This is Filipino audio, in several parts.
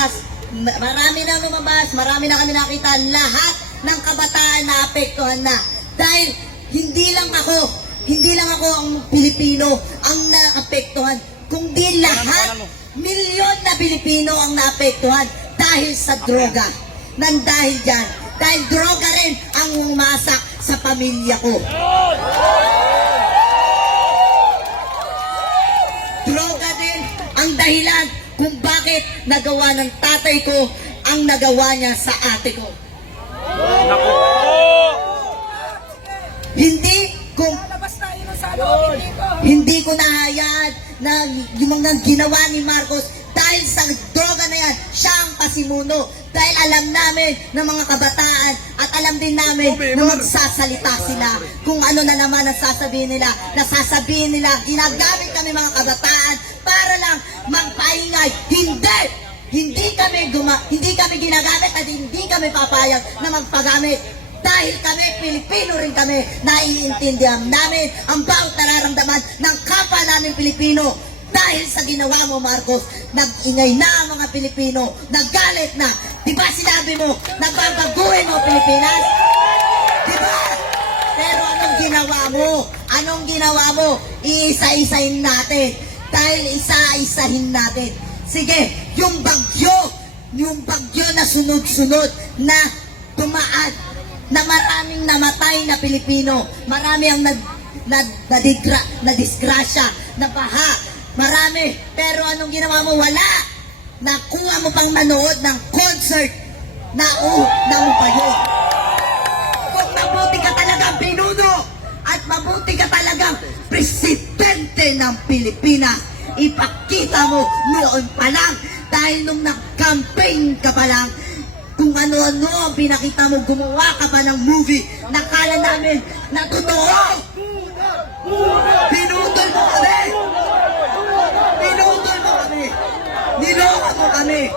lumabas. Ma- Marami na lumabas, marami na kami nakita. Lahat ng kabataan na apektuhan na. Dahil hindi lang ako, hindi lang ako ang Pilipino ang naapektuhan, kundi lahat, milyon na Pilipino ang naapektuhan dahil sa droga. Nang dahil dyan, dahil droga rin ang umasak sa pamilya ko. Droga din ang dahilan bakit nagawa ng tatay ko ang nagawa niya sa ate ko. Hindi kung hindi ko nahayaan na yung mga ginawa ni Marcos dahil sa droga na yan, siya ang pasimuno. Dahil alam namin ng mga kabataan at alam din namin na magsasalita sila kung ano na naman ang sasabihin nila. Nasasabihin nila, ginagamit kami mga kabataan para lang magpaingay. Hindi! Hindi kami guma hindi kami ginagamit at hindi kami papayag na magpagamit. Dahil kami, Pilipino rin kami, naiintindihan namin ang bawat nararamdaman ng kapwa namin Pilipino. Dahil sa ginawa mo, Marcos, nag-ingay na ang mga Pilipino, naggalit na. Di ba sinabi mo, nagbabaguhin mo Pilipinas? Di ba? Pero anong ginawa mo? Anong ginawa mo? Iisa-isahin natin. Dahil isa-isahin natin. Sige, yung bagyo, yung bagyo na sunod-sunod na tumaan, na maraming namatay na Pilipino, marami ang nag, nag, nadigra, na disgrasya, na baha, marami. Pero anong ginawa mo? Wala. Nakuha mo pang manood ng concert na uh, na yun. Kung mabuti ka talagang pinuno at mabuti ka talagang presidente ng Pilipinas, ipakita mo noon pa lang dahil nung nag-campaign ka pa lang, kung ano-ano ang pinakita mo, gumawa ka pa ng movie, nakala namin na totoo! Pinutol mo kami! Pinutol mo kami! Niloko mo kami!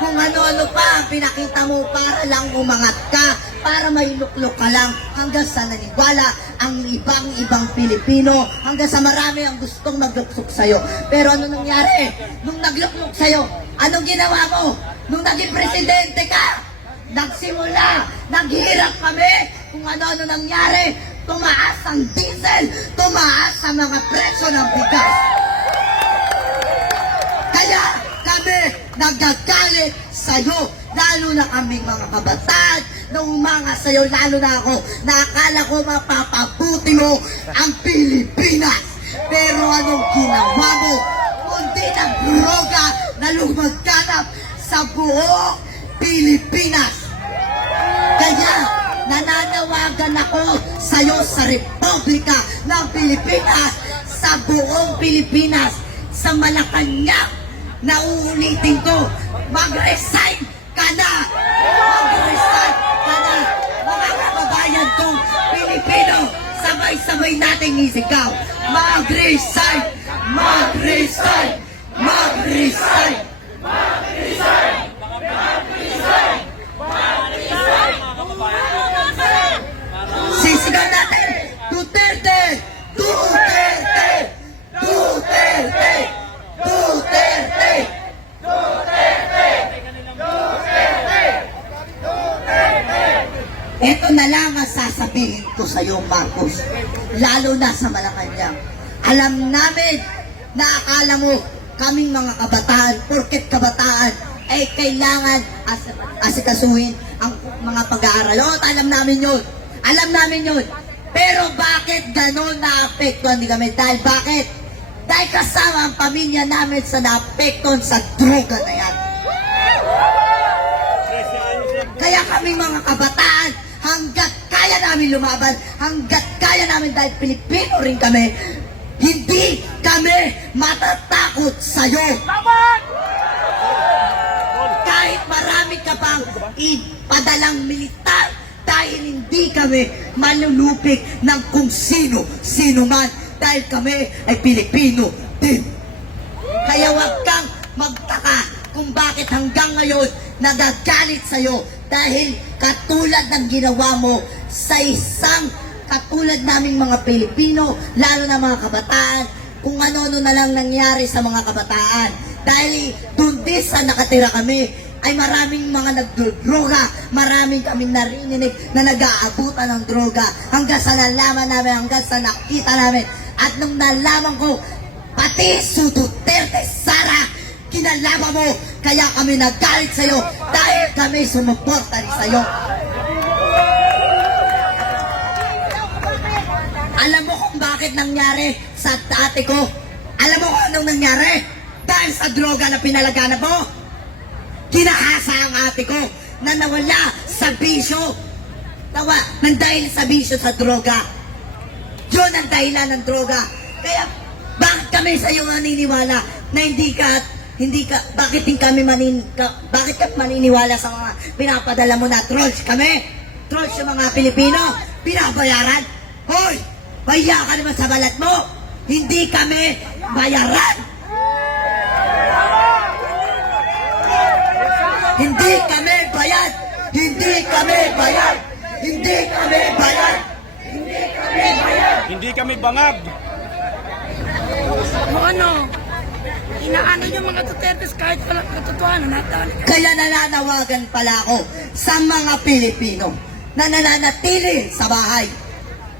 Kung ano-ano pa ang pinakita mo para lang umangat ka, para mailuklok ka lang hanggang sa naniwala ang ibang-ibang Pilipino, hanggang sa marami ang gustong magluksok sa'yo. Pero ano nangyari? Nung nagluklok sa'yo, anong ginawa mo? Nung naging presidente ka, nagsimula, naghirap kami kung ano-ano nangyari. Tumaas ang diesel, tumaas ang mga presyo ng bigas. Kaya kami nagagalit sa'yo, lalo na kaming mga kabataan, nung mga sa'yo, lalo na ako, nakakala ko mapapabuti mo ang Pilipinas. Pero anong ginawa mo? Kundi ng droga na lumagkanap sa buong Pilipinas. Kaya, nananawagan ako sa'yo sa Republika ng Pilipinas, sa buong Pilipinas, sa Malacanang, na uulitin ko, mag-resign ka na! Mag-resign ka na! Mga kababayan kong Pilipino, sabay-sabay nating isigaw, mag-resign! Mag-resign! Mag-resign! Sisigaw natin! Duterte! Duterte! Duterte! Duterte! Ito na lang ang sasabihin ko sa iyo, Marcos. Lalo na sa Malacanang. Alam namin na akala mo kaming mga kabataan, porket kabataan, ay kailangan as asikasuhin ang mga pag-aaral. Oo, alam namin yun. Alam namin yun. Pero bakit ganon naapektuhan di kami? Dahil bakit? Dahil kasama ang pamilya namin sa naapektuhan sa droga na yan. Kaya kami mga kabataan, hanggat kaya namin lumaban, hanggat kaya namin dahil Pilipino rin kami, hindi kami matatakot sa'yo. Kahit marami ka pang ipadalang militar, dahil hindi kami malulupik ng kung sino, sino man, dahil kami ay Pilipino din. Kaya wag kang magtaka kung bakit hanggang ngayon nagagalit sa'yo dahil katulad ng ginawa mo sa isang katulad naming mga Pilipino, lalo na mga kabataan, kung ano-ano na lang nangyari sa mga kabataan. Dahil doon din sa nakatira kami, ay maraming mga nagdroga, maraming kaming narinig na nag-aabutan ng droga hanggang sa nalaman namin, hanggang sa nakita namin. At nung nalaman ko, pati su Duterte, Sara, kinalaban mo, kaya kami nagalit sa'yo dahil kami sumuporta rin sa'yo. Alam mo kung bakit nangyari sa ate ko? Alam mo kung anong nangyari? Dahil sa droga na pinalaganap mo? Kinahasa ang ate ko na nawala sa bisyo. Tawa, nang dahil sa bisyo sa droga. Yun ang dahilan ng droga. Kaya, bakit kami sa iyo naniniwala na hindi ka, hindi ka, bakit hindi kami manin, ka, bakit ka maniniwala sa mga pinapadala mo na trolls kami? Trolls yung mga Pilipino, pinabayaran? Hoy, baya ka naman sa balat mo. Hindi kami bayaran. Hindi kami bayad. Hindi kami bayad. Hindi kami bayad. Hindi kami bayad. Hindi kami bangag. Ano, inaano yung mga Dutertes kahit walang katotohanan. Ka. Kaya nananawagan pala ako sa mga Pilipino na nananatili sa bahay.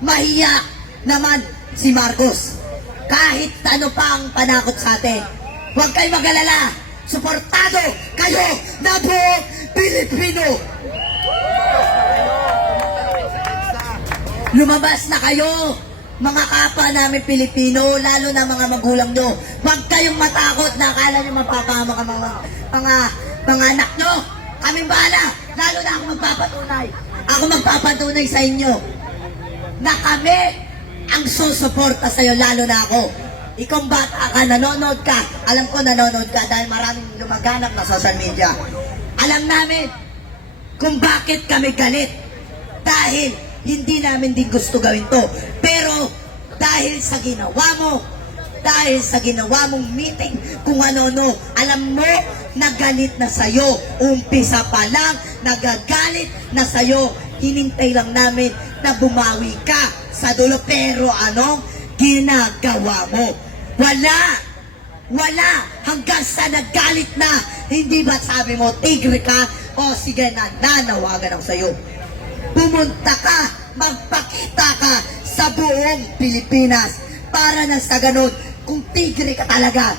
Mahiya naman si Marcos. Kahit ano pa ang panakot sa atin. Huwag kayo magalala. Suportado kayo na buong Pilipino. Lumabas na kayo, mga kapwa namin Pilipino, lalo na mga magulang nyo. Huwag kayong matakot na akala nyo mapapama ka mga, mga, mga anak nyo. Kaming bahala, lalo na ako magpapatunay. Ako magpapatunay sa inyo na kami ang susuporta sa'yo, lalo na ako. Ikaw bata ka, nanonood ka. Alam ko nanonood ka dahil maraming lumaganap na social media. Alam namin kung bakit kami galit. Dahil hindi namin din gusto gawin to. Pero dahil sa ginawa mo, dahil sa ginawa mong meeting, kung ano-ano, alam mo, nagalit na sa'yo. Umpisa pa lang, nagagalit na sa'yo. Hinintay lang namin na bumawi ka sa dulo. Pero anong ginagawa mo? Wala! Wala! Hanggang sa nagalit na, hindi ba sabi mo, tigre ka? O sige na, nanawagan ako sa'yo. Pumunta ka, magpakita ka sa buong Pilipinas para na sa ganun, kung tigre ka talaga,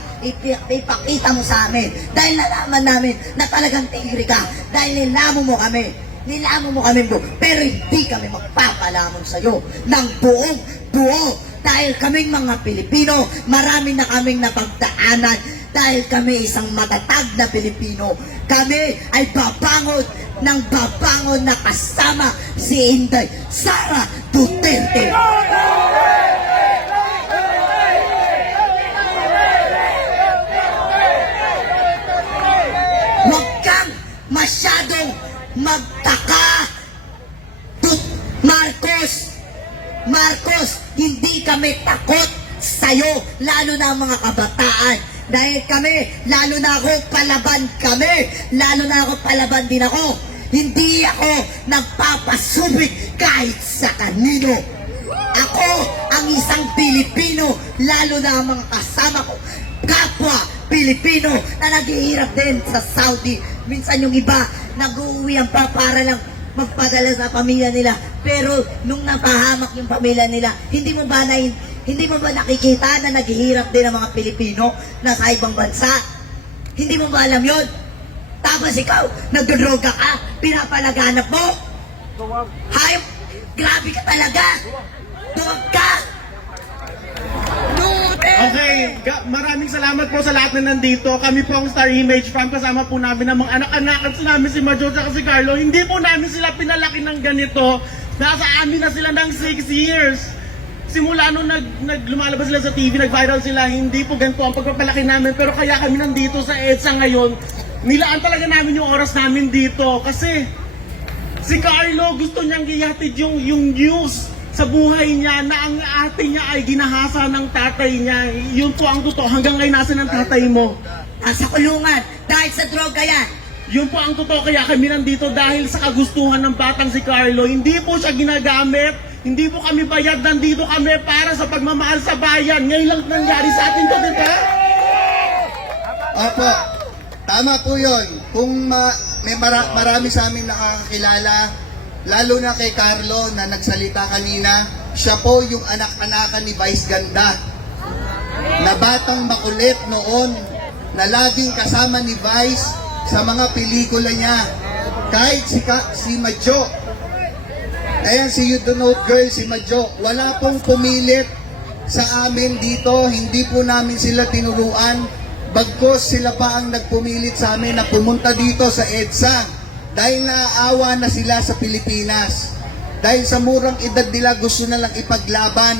ipakita mo sa amin. Dahil nalaman namin na talagang tigre ka. Dahil nilamo mo kami. Nilamo mo kami buo. Pero hindi kami magpapalamon sa'yo ng buong buo. Dahil kaming mga Pilipino, marami na kaming napagdaanan. Dahil kami isang matatag na Pilipino. Kami ay babangon ng babangon na kasama si Inday Sara Duterte. Huwag kang masyadong magtaka. Tut Marcos, Marcos, hindi kami takot sa'yo, lalo na ang mga kabataan. Dahil kami, lalo na ako, palaban kami. Lalo na ako, palaban din ako. Hindi ako nagpapasubik kahit sa kanino. Ako ang isang Pilipino, lalo na ang mga kasama ko, kapwa Pilipino na naghihirap din sa Saudi. Minsan yung iba, nag-uuwihan pa para lang magpadala sa pamilya nila. Pero nung napahamak yung pamilya nila, hindi mo ba na, hindi mo ba nakikita na naghihirap din ang mga Pilipino na sa ibang bansa? Hindi mo ba alam yun? Tapos ikaw, nagdodroga ka, pinapalaganap mo. Hayop, grabe ka talaga. Duwag ka. Okay, maraming salamat po sa lahat na nandito. Kami po ang Star Image Fam. Kasama po namin ang mga anak-anak at namin si Major at si Carlo. Hindi po namin sila pinalaki ng ganito. Nasa amin na sila ng 6 years. Simula nung nag, nag, lumalabas sila sa TV, nag-viral sila, hindi po ganito ang pagpapalaki namin. Pero kaya kami nandito sa EDSA ngayon, nilaan talaga namin yung oras namin dito. Kasi si Carlo gusto niyang gihatid yung, yung news sa buhay niya na ang ate niya ay ginahasa ng tatay niya. Yun po ang totoo. Hanggang ngayon nasa ng tatay mo. Nasa kulungan dahil sa droga yan. Yun po ang totoo. Kaya kami nandito dahil sa kagustuhan ng batang si Carlo. Hindi po siya ginagamit. Hindi po kami bayad. Nandito kami para sa pagmamahal sa bayan. Ngayon lang nangyari sa atin to, di ba? Opo. Tama po yun. Kung ma- may mara- marami sa amin nakakakilala, lalo na kay Carlo na nagsalita kanina, siya po yung anak-anakan ni Vice Ganda. Na batang makulit noon, na laging kasama ni Vice sa mga pelikula niya. Kahit si, Ka- si Madjo, Ayan si You Don't Know Girl, si Madjo. Wala pong pumilit sa amin dito. Hindi po namin sila tinuruan. Bagkos sila pa ang nagpumilit sa amin na pumunta dito sa EDSA. Dahil naaawa na sila sa Pilipinas. Dahil sa murang edad nila gusto na lang ipaglaban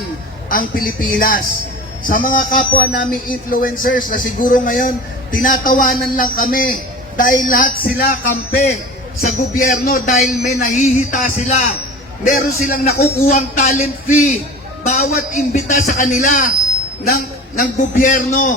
ang Pilipinas. Sa mga kapwa naming influencers na siguro ngayon tinatawanan lang kami dahil lahat sila kampe sa gobyerno dahil may nahihita sila meron silang nakukuhang talent fee bawat imbita sa kanila ng, ng gobyerno.